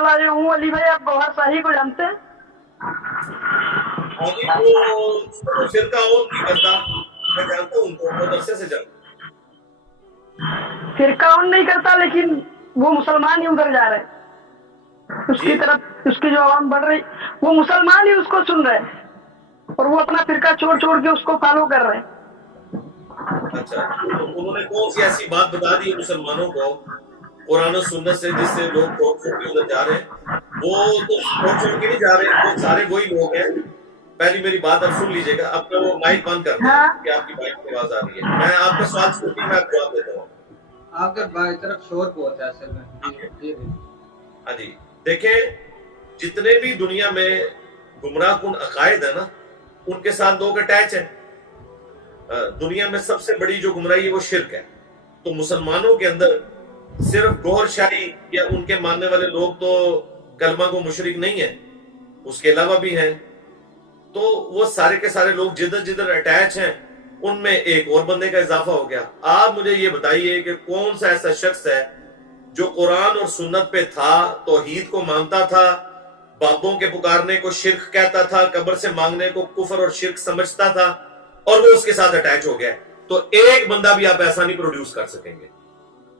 वाला जो हूँ। अली भाई, आप गौहर शाही को जानते हैं? अली वो फिरका ओन नहीं करता, मैं जानता हूँ उनको, बहुत अरसे से जानता हूँ। फिरका ओन नहीं करता, लेकिन वो मुसलमान ही उधर जा रहे हैं, उसकी तरफ, उसकी जो आवाम बढ़ रही, वो मुसलमान ही उसको सुन रहे हैं और वो अपना फिरका छोड़ छोड़ के उसको फॉलो कर रहे हैं। अच्छा, तो उन्होंने कौन सी ऐसी बात बता दी मुसलमानों को कुरान और सुन्नत से जिससे लोग छोड़ छोड़ के उधर जा रहे हैं? वो तो छोड़ छोड़ के नहीं जा रहे हैं, वो सारे वही लोग हैं। पहली मेरी बात आप सुन लीजिएगा, अपना वो माइक बंद कर दें कि आपकी माइक की आवाज आ रही है। मैं आपका सवाल सुन के मैं आपको जवाब देता हूँ। आपके बाई तरफ शोर बहुत है असल में। हाँ जी, देखें, जितने भी दुनिया में गुमराह कुन अकायद है ना, उनके साथ लोग अटैच हैं। दुनिया में सबसे बड़ी जो गुमराही है वो शिर्क है। तो मुसलमानों के अंदर सिर्फ गौहर शाही या उनके मानने वाले लोग तो कलमा को मुशरिक नहीं है, उसके अलावा भी हैं। तो वो सारे के सारे लोग जिधर जिधर अटैच हैं, उनमें एक और बंदे का इजाफा हो गया। आप मुझे ये बताइए कि कौन सा ऐसा शख्स है जो कुरान और सुन्नत पे था, तौहीद को मानता था, बाबों के पुकारने को शिर्क कहता था, कब्र से मांगने को कुफर और शिर्क समझता था, और वो उसके साथ अटैच हो गया? तो एक बंदा भी आप ऐसा नहीं प्रोड्यूस कर सकेंगे।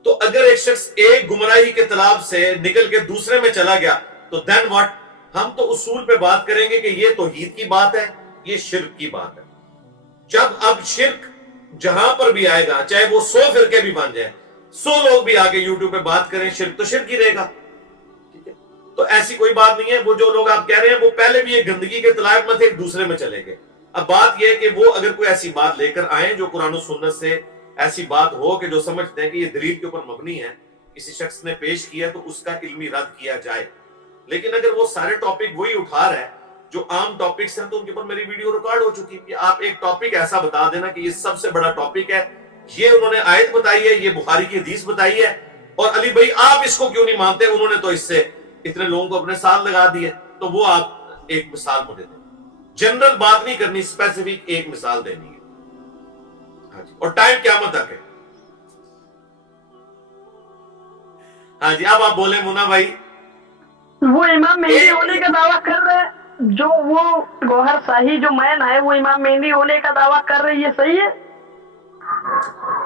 तो अगर एक शख्स एक गुमराही के तालाब से निकल के दूसरे में चला गया, तो देन व्हाट? हम तो उसूल पे बात करेंगे कि ये तौहीद की बात है, ये शिर्क की बात है। जब अब शिर्क जहां पर भी आएगा, चाहे वो 100 फिरके भी बन जाए, 100 लोग भी आके यूट्यूब पे बात करें, शिर्क तो शिर्क ही रहेगा। ठीक है, तो ऐसी कोई बात नहीं है। वो जो लोग आप कह रहे हैं, वो पहले भी एक गंदगी के तालाब में थे, एक दूसरे में चले गए। अब बात यह है कि वो अगर कोई ऐसी बात लेकर आए जो कुरान और सुन्नत से ऐसी बात हो कि जो समझते हैं कि ये दलील के ऊपर मबनी है, किसी शख्स ने पेश किया, तो उसका इल्मी रद्द किया जाए। लेकिन अगर वो सारे टॉपिक वही उठा रहा है जो आम टॉपिक्स हैं, तो उनके ऊपर मेरी वीडियो रिकॉर्ड हो चुकी है। आप एक टॉपिक ऐसा बता देना कि ये सबसे बड़ा टॉपिक है, ये उन्होंने आयत बताई है, ये बुखारी की हदीस बताई है, और अली भाई आप इसको क्यों नहीं मानते, उन्होंने तो इससे इतने लोगों को अपने साथ लगा दिए। तो वो आप एक मिसाल मुझे दें, जनरल बात नहीं करनी, स्पेसिफिक एक मिसाल देनी है। हाँ जी, और टाइम क़यामत तक है। हाँ जी, अब आप बोले मुन्ना भाई। वो इमाम मेहदी होने का दावा कर रहे हैं, जो वो गौहर शाही जो मैन है, वो इमाम मेहदी होने का दावा कर रही है, सही है?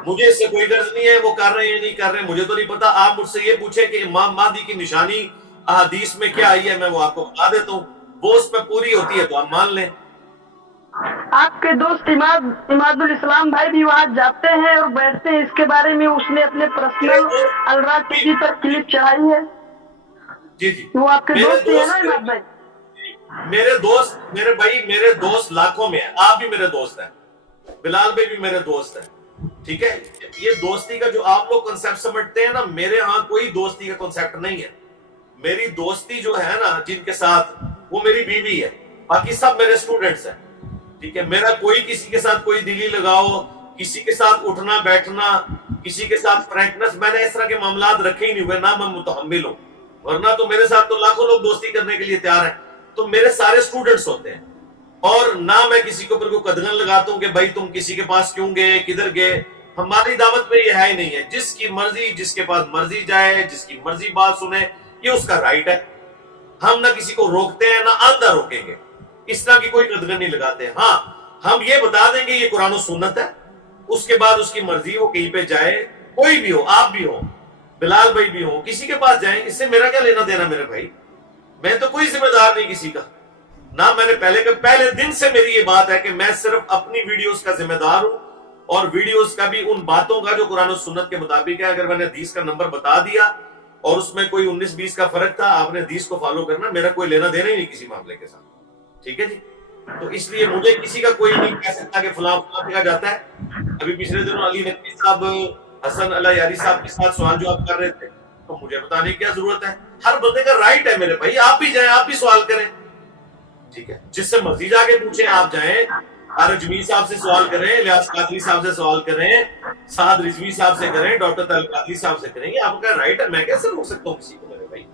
मुझे इससे कोई गर्ज नहीं है वो कर रहे हैं या नहीं कर रहे हैं, मुझे तो नहीं पता। आप मुझसे ये पूछे कि इमाम महदी की निशानी अहादीस में क्या आई है, मैं वो आपको बता देता हूँ। वो उसमें पूरी होती है तो आप मान लें। आपके दोस्त इमादुल इस्लाम भाई भी वहां जाते हैं और बैठते हैं, इसके बारे में उसने अपने पर्सनल अलराज टीवी पर क्लिप चढ़ाई है। जी जी, वो आपके दोस्त ही है ना इमाद भाई? मेरे दोस्त लाखों में है। आप भी मेरे दोस्त हैं, बिलाल भाई भी मेरे दोस्त हैं। ठीक है, ये दोस्ती का जो आप लोग कंसेप्ट समझते हैं ना, मेरे यहाँ कोई दोस्ती का कंसेप्ट नहीं है। मेरी दोस्ती जो है ना जिनके साथ, वो मेरी बीवी है, बाकी सब मेरे स्टूडेंट्स हैं। ठीक है, मेरा कोई किसी के साथ कोई दिली लगाओ, किसी के साथ उठना बैठना, किसी के साथ फ्रैंकनेस, मैंने इस तरह के मामलात रखे ही नहीं हुए, ना मैं मुतहम्मिल हूं। वरना तो मेरे साथ तो लाखों लोग दोस्ती करने के लिए तैयार हैं। तो मेरे सारे स्टूडेंट्स होते हैं, और ना मैं किसी के ऊपर कोई कदगन लगाता हूं कि भाई तुम किसी के पास क्यों गए, किधर गए। हमारी दावत में ये है ही नहीं है। जिसकी मर्जी जिसके पास मर्जी जाए, जिसकी मर्जी बात सुने, ये उसका राइट है। हम ना किसी को रोकते हैं, ना आंधा रोकेंगे, इस तरह की कोई कदगन नहीं लगाते। हाँ, हम ये बता देंगे ये कुरान और सुन्नत है, उसके बाद उसकी मर्जी हो कहीं पे जाए, कोई भी हो, आप भी हो, बिलाल भाई भी हो, किसी के पास जाए, इससे मेरा क्या लेना देना मेरे भाई। मैं तो कोई जिम्मेदार नहीं किसी का ना। मैंने पहले दिन से मेरी ये बात है कि मैं सिर्फ अपनी वीडियोस का जिम्मेदार हूं, और वीडियोस का भी उन बातों का जो कुरान और सुन्नत के मुताबिक है। अगर मैंने हदीस का नंबर बता दिया और उसमें कोई 19-20 का फर्क था, आपने हदीस को फॉलो करना, मेरा कोई लेना देना ही नहीं किसी मामले के साथ। ठीक है जी, तो इसलिए मुझे किसी का कोई नहीं कह सकता कि फलां कहा जाता है। अभी पिछले दिनों अली नकवी साहब हसन अल्लाह यारी साहब के साथ सवाल जवाब कर रहे थे, तो मुझे बताने की क्या जरूरत है। हर बंदे का राइट है मेरे भाई, आप भी जाएं, आप भी सवाल करें। ठीक है, जिससे मर्जी जाके पूछें, आप जाएं, आरजमी साहब से सवाल करें, इलियास कादरी साहब से सवाल करें, साद रिजवी साहब से करें, डॉक्टर तलकादरी साहब से करें, आपका राइट है। मैं कैसे रोक सकता हूँ किसी को मेरे भाई।